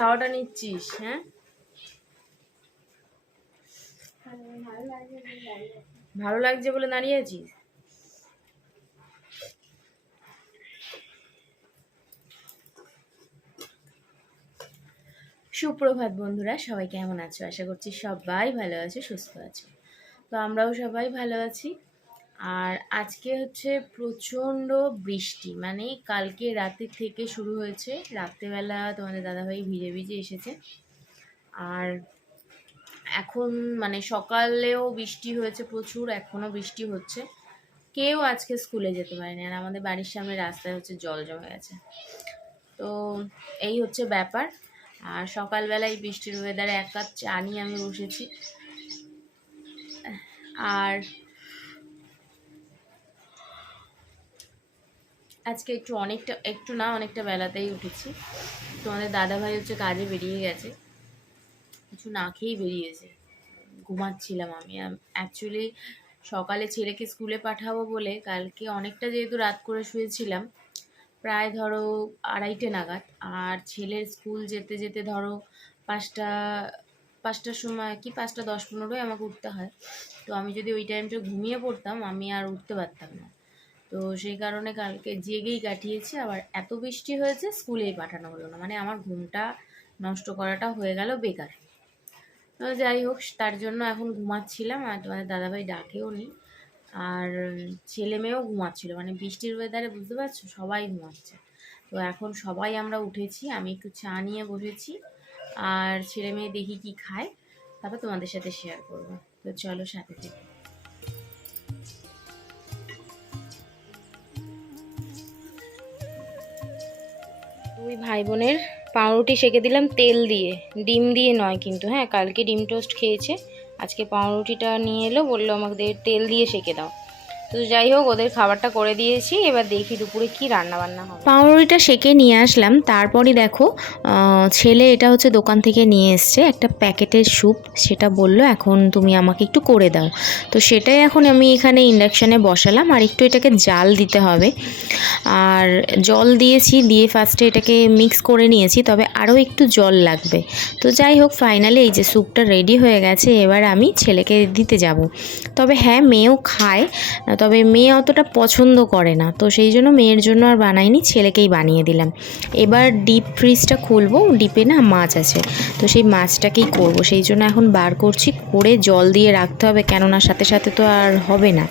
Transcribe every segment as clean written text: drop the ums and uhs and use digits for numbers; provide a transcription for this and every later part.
হাওয়াটা নিচ্ছিস? হ্যাঁ, ভালো লাগছে বলে দাঁড়িয়ে আছিস? সুপ্রভাত বন্ধুরা, সবাই কেমন আছো? আশা করছি সবাই ভালো আছো, সুস্থ আছো। তো আমরাও সবাই ভালো আছি। আর আজকে হচ্ছে প্রচণ্ড বৃষ্টি, মানে কালকে রাতের থেকে শুরু হয়েছে। রাত্রেবেলা তোমাদের দাদাভাই ভিজে ভিজে এসেছে, আর এখন মানে সকালেও বৃষ্টি হয়েছে প্রচুর, এখনও বৃষ্টি হচ্ছে। কেউ আজকে স্কুলে যেতে পারেনি, আর আমাদের বাড়ির সামনে রাস্তায় হচ্ছে জল জমে গেছে। তো এই হচ্ছে ব্যাপার। আর সকালবেলায় বৃষ্টির ওয়েদারে এক কাপ চা নিয়ে আমি বসেছি। আর আজকে অনেকটা বেলাতেই উঠেছি। তোমাদের দাদাভাই হচ্ছে কাজে বেরিয়ে গেছে, কিছু না খেয়েই বেরিয়েছে। ঘুমাচ্ছিলাম আমি অ্যাকচুয়ালি। সকালে ছেলেকে স্কুলে পাঠাবো বলে কালকে অনেকটা যেহেতু রাত করে শুয়েছিলাম, প্রায় ধরো 2:30 নাগাদ। আর ছেলের স্কুল যেতে যেতে ধরো 5টার সময় কি 5:10-15 আমাকে উঠতে হয়। তো আমি যদি ওই টাইমটা ঘুমিয়ে পড়তাম আমি আর উঠতে পারতাম না। তো সেই কারণে কালকে জেগেই কাটিয়েছি। আবার এত বৃষ্টি হয়েছে, স্কুলেই পাঠানো হলো না, মানে আমার ঘুমটা নষ্ট করাটা হয়ে গেল বেকার। তো যাই হোক, তার জন্য এখন ঘুমাচ্ছিলাম। আর তোমাদের দাদাভাই ডাকেও নি, আর ছেলে মেয়েও ঘুমাচ্ছিল, মানে বৃষ্টির ওয়েদারে বুঝতে পারছো সবাই ঘুমাচ্ছে। তো এখন সবাই আমরা উঠেছি, আমি একটু চা নিয়ে বসেছি। আর ছেলে মেয়ে দেখি কি খায়, তারপর তোমাদের সাথে শেয়ার করবো। তো চলো সাথে থেকে। দুই ভাই বোনের পাউরুটি সেঁকে দিলাম তেল দিয়ে, ডিম দিয়ে নয় কিন্তু। হ্যাঁ, কালকে ডিম টোস্ট খেয়েছে, আজকে পাউরুটিটা নিয়ে এলো, বললো আমাকে তেল দিয়ে সেঁকে দাও। তো যাই হোক, ওদের খাবারটা করে দিয়েছি, এবার দেখি দুপুরে কি রান্না বান্না হবে। পাউরুটিটা সেঁকে নিয়ে আসলাম, তারপরই দেখো ছেলে এটা হচ্ছে দোকান থেকে নিয়ে এসছে একটা প্যাকেটের স্যুপ। সেটা বললো এখন তুমি আমাকে একটু করে দাও। তো সেটাই এখন আমি এখানে ইন্ডাকশানে বসালাম, আর একটু এটাকে জাল দিতে হবে। আর জল দিয়েছি, দিয়ে ফার্স্টে এটাকে মিক্স করে নিয়েছি, তবে আরও একটু জল লাগবে। তো যাই হোক, ফাইনালি এই যে স্যুপটা রেডি হয়ে গেছে। এবার আমি ছেলেকে দিতে যাব। তবে হ্যাঁ, মেয়েও খায়, তবে মেয়ে অতটা পছন্দ করে না, তো সেই জন্য মেয়ের জন্য আর বানাইনি, ছেলেকেই বানিয়ে দিলাম। এবার ডিপ ফ্রিজটা খুলবো, ডিপে না মাছ আছে, তো সেই মাছটাকেই করব। সেই জন্য এখন বার করছি, করে জল দিয়ে রাখতে হবে, কেননা সাথে সাথে তো আর হবে না।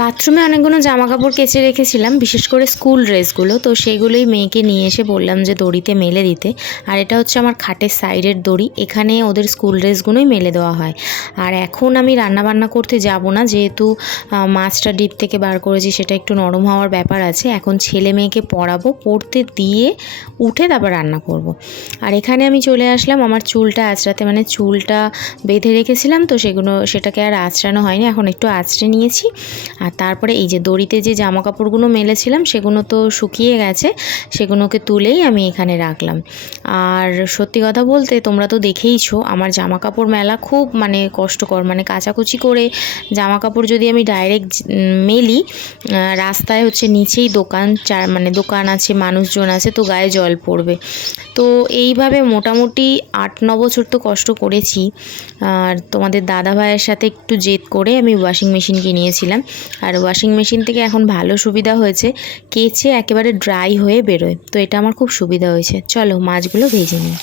বাথরুমে অনেকগুলো জামা কাপড় কেচে রেখেছিলাম, বিশেষ করে স্কুল ড্রেসগুলো, তো সেগুলোই মেয়েকে নিয়ে এসে বললাম যে দড়িতে মেলে দিতে। আর এটা হচ্ছে আমার খাটের সাইডের দড়ি, এখানে ওদের স্কুল ড্রেসগুলোই মেলে দেওয়া হয়। আর এখন আমি রান্না বান্না করতে যাব না, যেহেতু মাছটা ডিপ থেকে বার করেছি, সেটা একটু নরম হওয়ার ব্যাপার আছে। এখন ছেলে মেয়েকে পড়াবো, পড়তে দিয়ে উঠে তারপর রান্না করব। আর এখানে আমি চলে আসলাম আমার চুলটা আঁচড়াতে, মানে চুলটা বেঁধে রেখেছিলাম, তো সেটাকে আর আঁচড়ানো হয়নি, এখন একটু আঁচড়ে নিয়েছি। আর তারপরে এই যে দড়িতে যে জামা কাপড়গুলো মেলেছিলাম সেগুলো তো শুকিয়ে গেছে, সেগুলোকে তুলেই আমি এখানে রাখলাম। আর সত্যি কথা বলতে তোমরা তো দেখেইছো আমার জামা কাপড় মেলা খুব মানে কষ্টকর, মানে কাচাকুচি করে জামা কাপড় যদি আমি ডাইরেক্ট মেলি, রাস্তায় হচ্ছে নিচেই মানে দোকান আছে, মানুষজন আছে, তো গায়ে জল পড়বে। তো এইভাবে মোটামুটি 8-9 বছর তো কষ্ট করেছি। আর তোমাদের দাদা ভাইয়ের সাথে একটু জেদ করে আমি ওয়াশিং মেশিন কিনিয়েছিলাম, আর ওয়াশিং মেশিন থেকে এখন ভালো সুবিধা হয়েছে, কেচে একেবারে ড্রাই হয়ে বেরোয়, তো এটা আমার খুব সুবিধা হয়েছে। চলো মাছগুলো ভেজে নিই।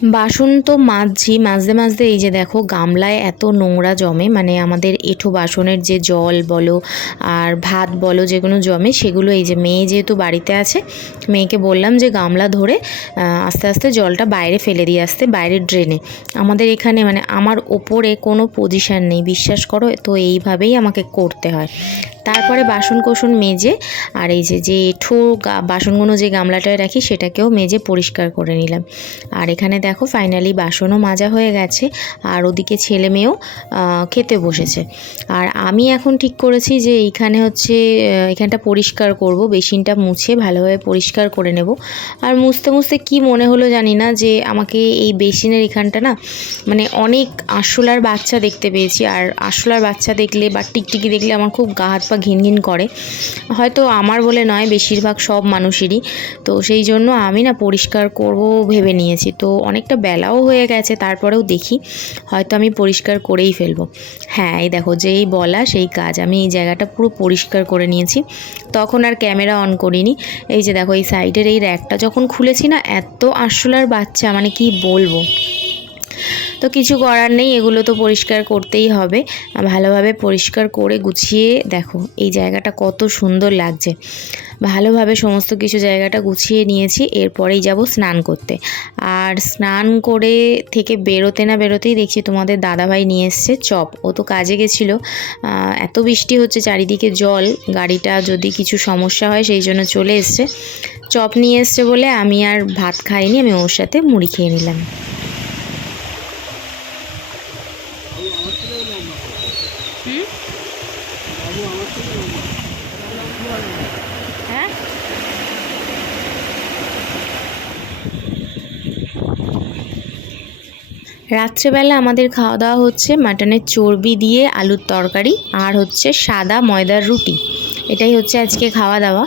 বাসন তো মাজছি, মাজতে মাজতে এই যে দেখো গামলায় এত নোংরা জমে, মানে আমাদের এঁঠো বাসনের যে জল বলো আর ভাত বলো যেগুলো জমে সেগুলো এই যে মেয়ে যেহেতু বাড়িতে আছে, মেয়েকে বললাম যে গামলা ধরে আস্তে আস্তে জলটা বাইরে ফেলে দিয়ে আসতে, বাইরের ড্রেনে। আমাদের এখানে মানে আমার ওপরে কোনো পজিশান নেই, বিশ্বাস করো, তো এইভাবেই আমাকে করতে হয়। তারপরে বাসন কোসন মেজে আর এই যে এঁঠো বাসনগুলো যে গামলাটায় রাখি সেটাকেও মেজে পরিষ্কার করে নিলাম। আর এখানে দেখো ফাইনালি বাসনও মাজা হয়ে গেছে আর ওদিকে ছেলে মেয়েও খেতে বসেছে। আর আমি এখন ঠিক করেছি যে এইখানে হচ্ছে এখানটা পরিষ্কার করব, বেসিনটা মুছে ভালোভাবে পরিষ্কার করে নেব। আর মুছতে মুছতে কি মনে হলো জানি না যে আমাকে এই বেসিনের এখানটা না মানে অনেক আরশোলার বাচ্চা দেখতে পেয়েছি। আর আরশোলার বাচ্চা দেখলে বা টিকটিকি দেখলে আমার খুব গা হাত পা ঘিনঘিন করে, হয়তো আমার বলে নয়, বেশিরভাগ সব মানুষেরই। তো সেই জন্য আমি না পরিষ্কার করব ভেবে নিয়েছি। তো অনেকটা বেলাও হয়ে গেছে, তারপরেও দেখি হয়তো আমি পরিষ্কার করেই ফেলবো। হ্যাঁ, এই দেখো যেই বলা সেই কাজ, আমি এই জায়গাটা পুরো পরিষ্কার করে নিয়েছি। তখন আর ক্যামেরা অন করিনি। এই যে দেখো এই সাইডের এই র্যাকটা যখন খুলেছি না, এত আরশোলার বাচ্চা মানে কি বলবো। তো কিছু করার নেই, এগুলো তো পরিষ্কার করতেই হবে। ভালোভাবে পরিষ্কার করে গুছিয়ে দেখো এই জায়গাটা কত সুন্দর লাগছে। ভালোভাবে সমস্ত কিছু জায়গাটা গুছিয়ে নিয়েছি, এরপরেই যাব স্নান করতে। আর স্নান করে থেকে বেরোতে না বেরোতেই দেখছি তোমাদের দাদাভাই নিয়ে এসছে চপ। ও তো কাজে গেছিলো, এত বৃষ্টি হচ্ছে চারিদিকে জল, গাড়িটা যদি কিছু সমস্যা হয় সেই জন্য চলে এসছে। চপ নিয়ে এসছে বলে আমি আর ভাত খাইনি, আমি ওর সাথে মুড়ি খেয়ে নিলাম। হ্যাঁ, রাত্রেবেলা আমাদের খাওয়া দাওয়া হচ্ছে মাটনের চর্বি দিয়ে আলুর তরকারি আর হচ্ছে সাদা ময়দার রুটি। এটাই হচ্ছে আজকে খাওয়া দাওয়া।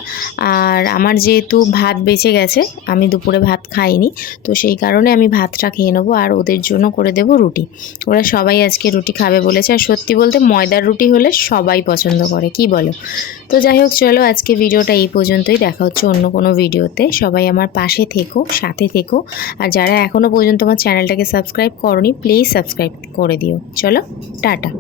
আর আমার যেহেতু ভাত বেঁচে গেছে, আমি দুপুরে ভাত খাইনি, তো সেই কারণে আমি ভাতটা খেয়ে নেবো আর ওদের জন্য করে দেব রুটি। ওরা সবাই আজকে রুটি খাবে বলেছে, আর সত্যি বলতে ময়দার রুটি হলে সবাই পছন্দ করে, কি বলো? তো যাই হোক, চলো আজকে ভিডিওটা এই পর্যন্তই, দেখা হচ্ছে অন্য কোনো ভিডিওতে। সবাই আমার পাশে থেকো, সাথে থেকো। আর যারা এখনও পর্যন্ত আমার চ্যানেলটাকে সাবস্ক্রাইব করোনি, প্লিজ সাবস্ক্রাইব করে দিও। চলো, টাটা।